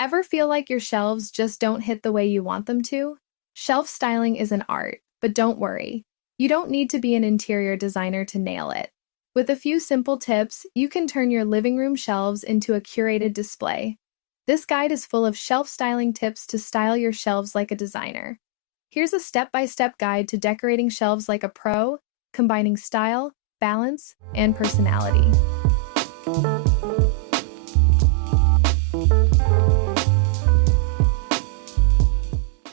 Ever feel like your shelves just don't hit the way you want them to? Shelf styling is an art, but don't worry. You don't need to be an interior designer to nail it. With a few simple tips, you can turn your living room shelves into a curated display. This guide is full of shelf styling tips to style your shelves like a designer. Here's a step-by-step guide to decorating shelves like a pro, combining style, balance, and personality.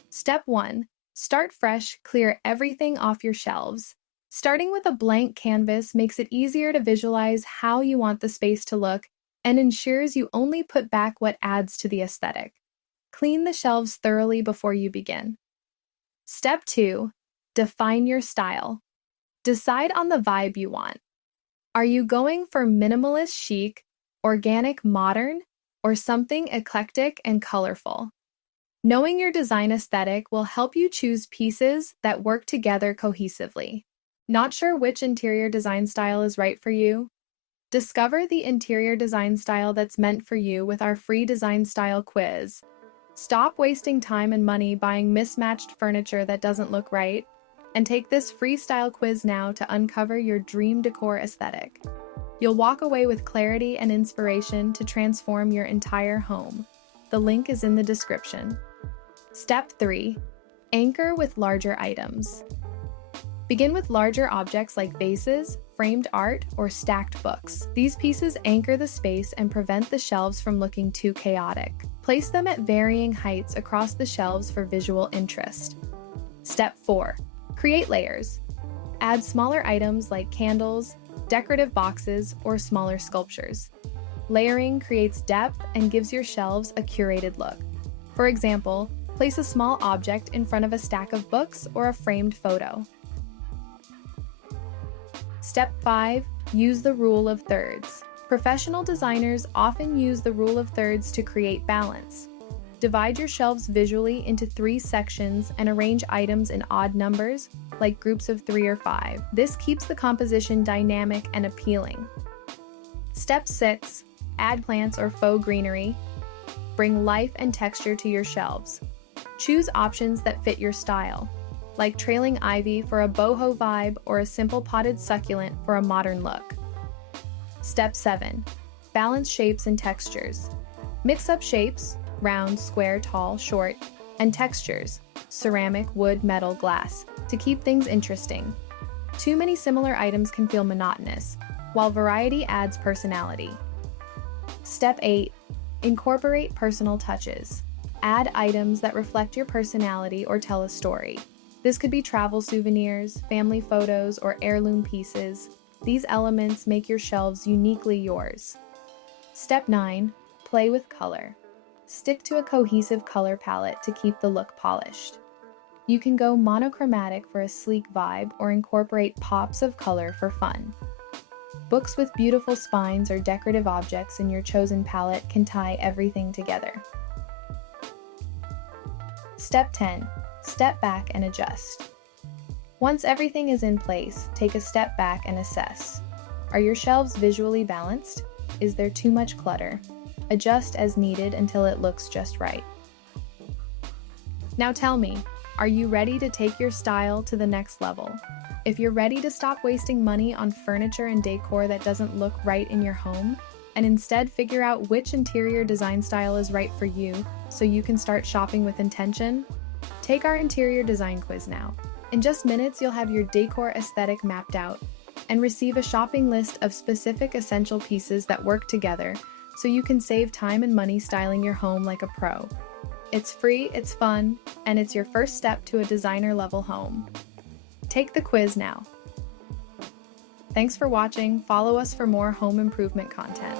Step 1. Start fresh, clear everything off your shelves. Starting with a blank canvas makes it easier to visualize how you want the space to look and ensures you only put back what adds to the aesthetic. Clean the shelves thoroughly before you begin. Step 2. Define your style. Decide on the vibe you want. Are you going for minimalist chic, organic modern, or something eclectic and colorful? Knowing your design aesthetic will help you choose pieces that work together cohesively. Not sure which interior design style is right for you? Discover the interior design style that's meant for you with our free design style quiz. Stop wasting time and money buying mismatched furniture that doesn't look right, and take this free style quiz now to uncover your dream decor aesthetic. You'll walk away with clarity and inspiration to transform your entire home. The link is in the description. Step 3. Anchor with larger items. Begin with larger objects like vases, framed art, or stacked books. These pieces anchor the space and prevent the shelves from looking too chaotic. Place them at varying heights across the shelves for visual interest. Step 4. Create layers. Add smaller items like candles, decorative boxes, or smaller sculptures. Layering creates depth and gives your shelves a curated look. For example, place a small object in front of a stack of books or a framed photo. Step 5. Use the rule of thirds. Professional designers often use the rule of thirds to create balance. Divide your shelves visually into 3 sections and arrange items in odd numbers, like groups of 3 or 5. This keeps the composition dynamic and appealing. Step 6. Add plants or faux greenery. Bring life and texture to your shelves. Choose options that fit your style, like trailing ivy for a boho vibe or a simple potted succulent for a modern look. Step 7. Balance shapes and textures. Mix up shapes, round, square, tall, short, and textures, ceramic, wood, metal, glass, to keep things interesting. Too many similar items can feel monotonous, while variety adds personality. Step 8. Incorporate personal touches. Add items that reflect your personality or tell a story. This could be travel souvenirs, family photos, or heirloom pieces. These elements make your shelves uniquely yours. Step 9. Play with color. Stick to a cohesive color palette to keep the look polished. You can go monochromatic for a sleek vibe or incorporate pops of color for fun. Books with beautiful spines or decorative objects in your chosen palette can tie everything together. Step 10. Step back and adjust. Once everything is in place, take a step back and assess. Are your shelves visually balanced? Is there too much clutter? Adjust as needed until it looks just right. Now tell me, are you ready to take your style to the next level? If you're ready to stop wasting money on furniture and decor that doesn't look right in your home, and instead figure out which interior design style is right for you so you can start shopping with intention, take our interior design quiz now. In just minutes, you'll have your decor aesthetic mapped out and receive a shopping list of specific essential pieces that work together so you can save time and money styling your home like a pro. It's free, it's fun, and it's your first step to a designer-level home. Take the quiz now. Thanks for watching. Follow us for more home improvement content.